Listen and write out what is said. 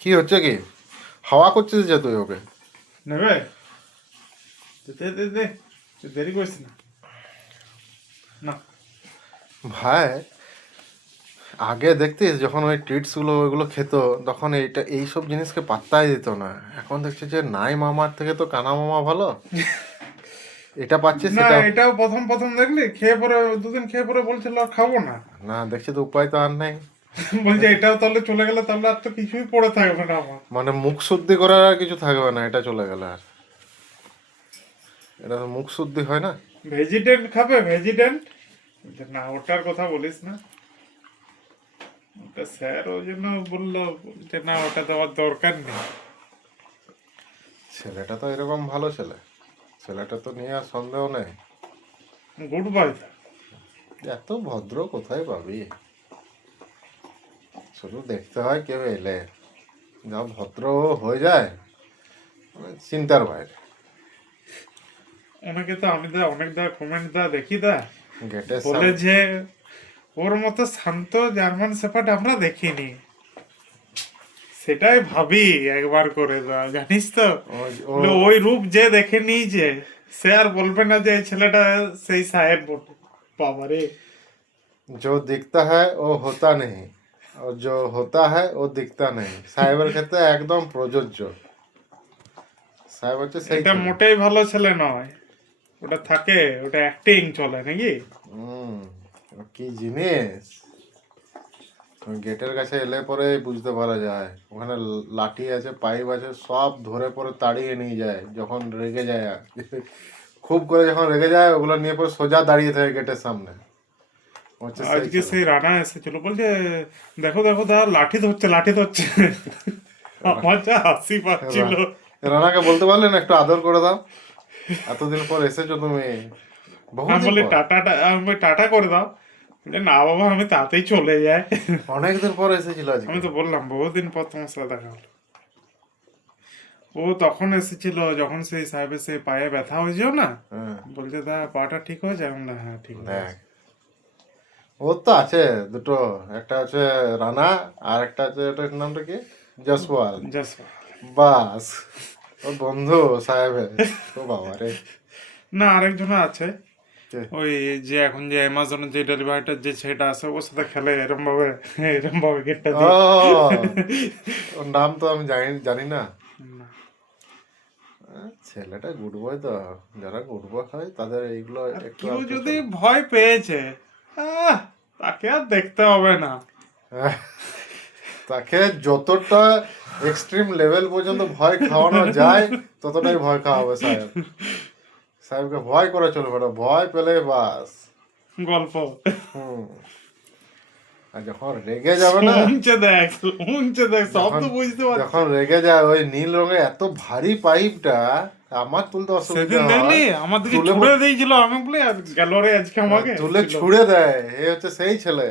কি হচ্ছে কি? হাওয়া করছিস যে তুই ওকে? নেবে? দে দে দে, তুই দেরি করিস না। না ভাই, আগে দেখতিস যখন ওই ট্রিটস গুলো ওইগুলো খেত, তখন এইটা এইসব জিনিসকে পাত্তাই দিত না। এখন দেখছি যে নাই মামার থেকে তো কানা মামা ভালো। এটা পাচ্ছিস না, সেটা এটাও প্রথম প্রথম দেখলি, খেয়ে পরে দুদিন খেয়ে পরে বলছিল আর খাবো না। না, দেখছি তো উপায় তো আর নেই। বলছে এটাও তাহলে চলে গেলে তাহলে আর তো কিছুই পড়ে থাকবে না আমার। মানে মুখ শুদ্ধি করার আর কিছু থাকবে না, এটা চলে গেলে আর। এটা তো মুখ শুদ্ধি হয় না। ভেজিটেন্ট খাবে, ভেজিটেন্ট। না, ওটার কথা বলিস না। ওটা স্যার ওই জন্য বললো যে না, ওটা দেওয়ার দরকার নেই। ছেলেটা তো এরকম ভালো ছেলে, ছেলেটা তো নিয়ে আর সন্দেহ নেই। Good boy. এত ভদ্র কোথায় পাবি? শুধু দেখতে হয় কেউ এলে যা ভদ্র হয়ে যায়, মানে চিন্তার বাইরে। ওনাকে তো আমি অনেক কমেন্ট দেখি গেটের বলে সামনে যে ওর মতো শান্ত জার্মান শেফার্ড আমরা দেখিনি। সেটাই ভাবি একবার করে জানিস তো। ওই রূপ যে দেখেনি যে, সে আর বলবে না যে এই ছেলেটা সেই সাহেব বটে। বাবারে। जो दिखता है वो होता नहीं, और जो होता है वो दिखता नहीं। সাহেবের ক্ষেত্রে একদম প্রযোজ্য। সাহেব হচ্ছে সেই এটা ছেলে। মোটেই ভালো ছেলে নয়। ওটা থাকে, ওটা অ্যাক্টিং চলে নাকি। হুম, কি জিনিস! গেটের কাছে এলে পরে বুঝতে পারা যায়, ওখানে লাঠি আছে, পাইপ আছে, সব ধরে পরে তাড়িয়ে নিয়ে যায় যখন রেগে যায়। আর খুব করে যখন রেগে যায় ওগুলো নিয়ে পরে সোজা দাঁড়িয়ে থাকে গেটের সামনে। হচ্ছে সেই আজকে ছেলে। সেই রানা এসেছিল, বলছে দেখো দেখো দা, লাঠি ধরছে লাঠি ধরছে। আমার যা হাসি পাচ্ছিল। রানাকে বলতে পারলেন একটু আদর করে দাও, এতদিন পর এসেছো তুমি, আমি বহুদিন বলি পর, আমি টাটা করে দাও। বলে, না বাবা, আমি তাতেই চলে যাই। অনেকদিন পর এসেছিল আজকে। আমি তো বললাম বহুদিন পর তোমার সাথে দেখা হলো। ও তখন এসেছিল যখন সেই সাহেবের সেই পায়ে ব্যথা হয়েছিল না। হ্যাঁ, বলছে দা, পাটা ঠিক হয়েছে? আমি বললাম, হ্যাঁ ঠিক হয়ে দেখ, গেছে। ওর তো আছে দুটো, একটা আছে রানা, আর একটা আছে, ওটার নামটা কি, জসওয়াল। জাস্ট। বাস, ওর বন্ধু সাহেবের। ও বাবা রে! না, আরেকজন আছে। কে? ওই যে এখন যে অ্যামাজনের যে ডেলিভারিটার যে ছেলেটা আছে, ওর সাথে খেলে এরম ভাবে গেটটা ও, দিয়ে। ওর নাম তো আমি জানি জানি না। না, ছেলেটা গুড বয় তো, যারা গুড বয় হয় তাদের এইগুলো আর একটু কেউ আধটু যদি চলে। ভয় পেয়েছে, তাকে আর দেখতে হবে না। তাকে যতটা এক্সট্রিম লেভেল পর্যন্ত ভয় খাওয়ানো যায় ততটাই ভয় খাওয়াবে সাহেব। সাহেবকে ভয় করে চলবে না, ভয় পেলে বাস। গল্প হুম। আর যখন রেগে যাবে না, শুনছে দেখ, সব যখন তো বুঝতে পারছে। যখন রেগে যায়, ওই নীল রঙের এত ভারী পাইপটা আমার তুলতে অসুবিধা সেদিন হয়, দেখলি আমাদেরকে তুলে ছুড়ে দিয়েছিল, আমি বলি আর গেল রে আজকে আমাকে তুলে ছিল। ছুঁড়ে দেয়। এ হচ্ছে সেই ছেলে।